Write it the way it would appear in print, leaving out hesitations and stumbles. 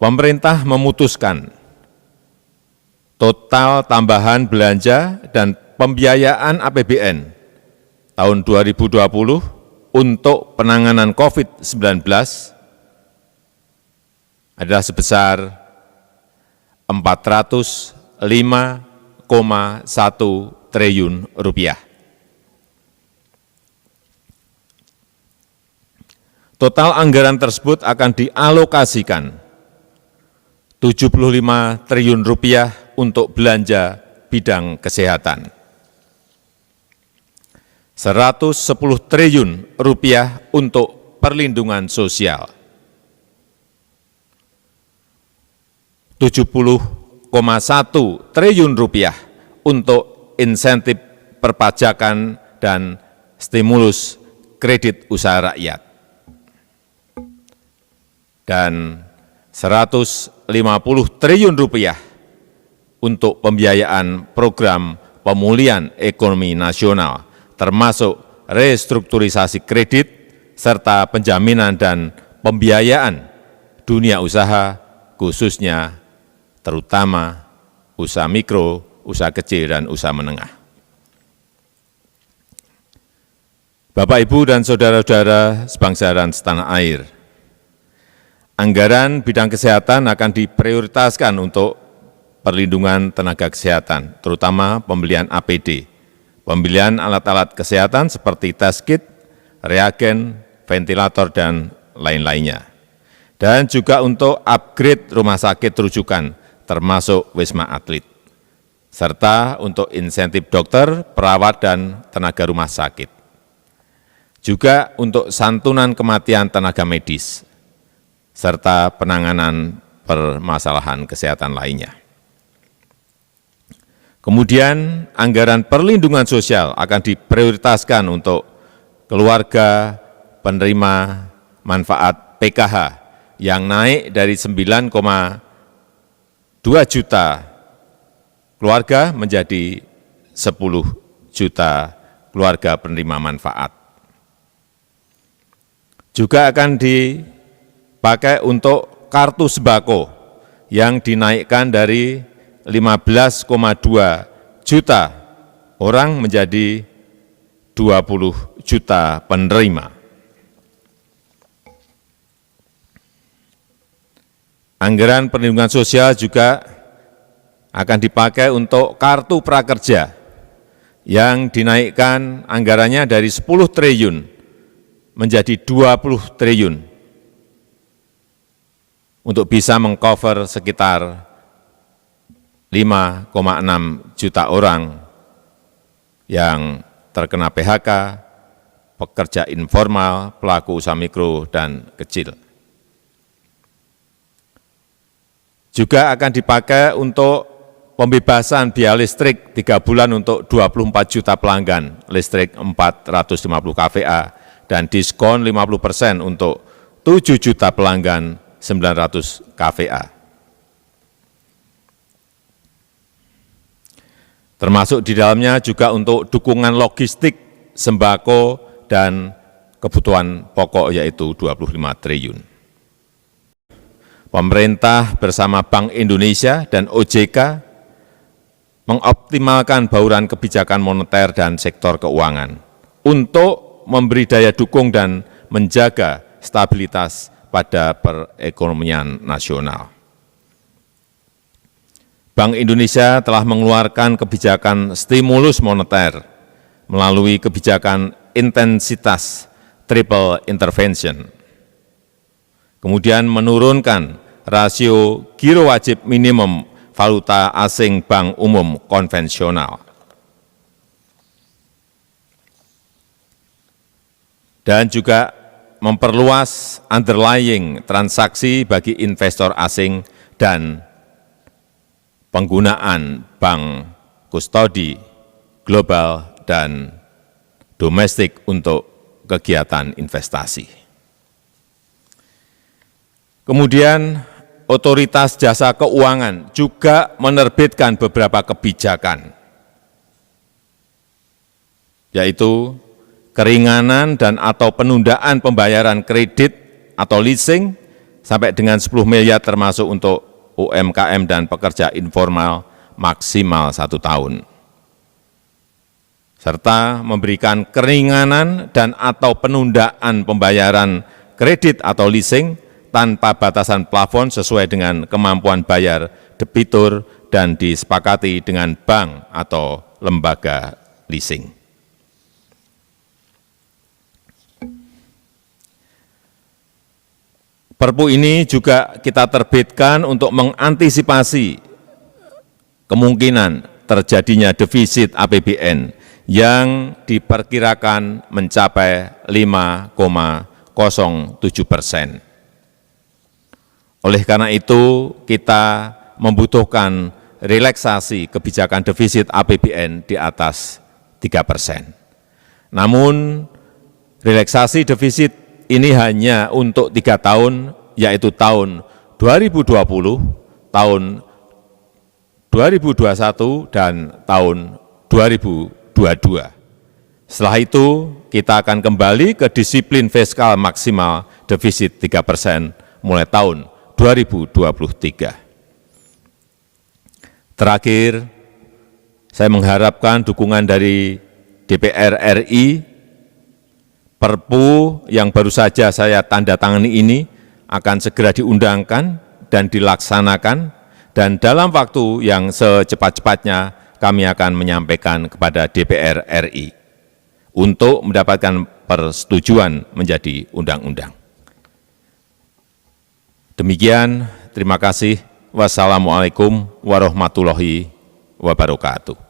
pemerintah memutuskan total tambahan belanja dan pembiayaan APBN tahun 2020 untuk penanganan COVID-19 adalah sebesar Rp405,1 triliun. Total anggaran tersebut akan dialokasikan Rp75 triliun untuk belanja bidang kesehatan, Rp110 triliun untuk perlindungan sosial, Rp70,1 triliun untuk insentif perpajakan dan stimulus kredit usaha rakyat, dan Rp150 triliun untuk pembiayaan program pemulihan ekonomi nasional, termasuk restrukturisasi kredit, serta penjaminan dan pembiayaan dunia usaha, khususnya terutama usaha mikro, usaha kecil, dan usaha menengah. Bapak, Ibu, dan saudara-saudara sebangsa dan setanah air, anggaran bidang kesehatan akan diprioritaskan untuk perlindungan tenaga kesehatan, terutama pembelian APD, pembelian alat-alat kesehatan seperti tes kit, reagen, ventilator, dan lain-lainnya. Dan juga untuk upgrade rumah sakit rujukan, termasuk Wisma Atlet, serta untuk insentif dokter, perawat, dan tenaga rumah sakit. Juga untuk santunan kematian tenaga medis, serta penanganan permasalahan kesehatan lainnya. Kemudian anggaran perlindungan sosial akan diprioritaskan untuk keluarga penerima manfaat PKH yang naik dari 9,2 juta keluarga menjadi 10 juta keluarga penerima manfaat. Juga akan dipakai untuk kartu sembako yang dinaikkan dari 15,2 juta orang menjadi 20 juta penerima. Anggaran perlindungan sosial juga akan dipakai untuk kartu prakerja yang dinaikkan anggarannya dari 10 triliun menjadi 20 triliun untuk bisa mengcover sekitar 5,6 juta orang yang terkena PHK, pekerja informal, pelaku usaha mikro dan kecil. Juga akan dipakai untuk pembebasan biaya listrik 3 bulan untuk 24 juta pelanggan listrik 450 kVA dan diskon 50% untuk 7 juta pelanggan 900 kVA. Termasuk di dalamnya juga untuk dukungan logistik, sembako, dan kebutuhan pokok yaitu 25 triliun. Pemerintah bersama Bank Indonesia dan OJK mengoptimalkan bauran kebijakan moneter dan sektor keuangan untuk memberi daya dukung dan menjaga stabilitas pada perekonomian nasional. Bank Indonesia telah mengeluarkan kebijakan stimulus moneter melalui kebijakan intensitas triple intervention, kemudian menurunkan rasio giro wajib minimum valuta asing bank umum konvensional, dan juga memperluas underlying transaksi bagi investor asing dan penggunaan bank kustodi global dan domestik untuk kegiatan investasi. Kemudian Otoritas Jasa Keuangan juga menerbitkan beberapa kebijakan, yaitu keringanan dan atau penundaan pembayaran kredit atau leasing sampai dengan 10 miliar termasuk untuk UMKM dan pekerja informal maksimal 1 tahun. Serta memberikan keringanan dan atau penundaan pembayaran kredit atau leasing tanpa batasan plafon sesuai dengan kemampuan bayar debitur dan disepakati dengan bank atau lembaga leasing. Perpu ini juga kita terbitkan untuk mengantisipasi kemungkinan terjadinya defisit APBN yang diperkirakan mencapai 5,07%. Oleh karena itu, kita membutuhkan relaksasi kebijakan defisit APBN di atas 3%. Namun, relaksasi defisit ini hanya untuk 3 tahun, yaitu tahun 2020, tahun 2021, dan tahun 2022. Setelah itu, kita akan kembali ke disiplin fiskal maksimal defisit 3% mulai tahun 2023. Terakhir, saya mengharapkan dukungan dari DPR RI. Perpu yang baru saja saya tanda tangani ini akan segera diundangkan dan dilaksanakan, dan dalam waktu yang secepat-cepatnya kami akan menyampaikan kepada DPR RI untuk mendapatkan persetujuan menjadi undang-undang. Demikian, terima kasih. Wassalamualaikum warahmatullahi wabarakatuh.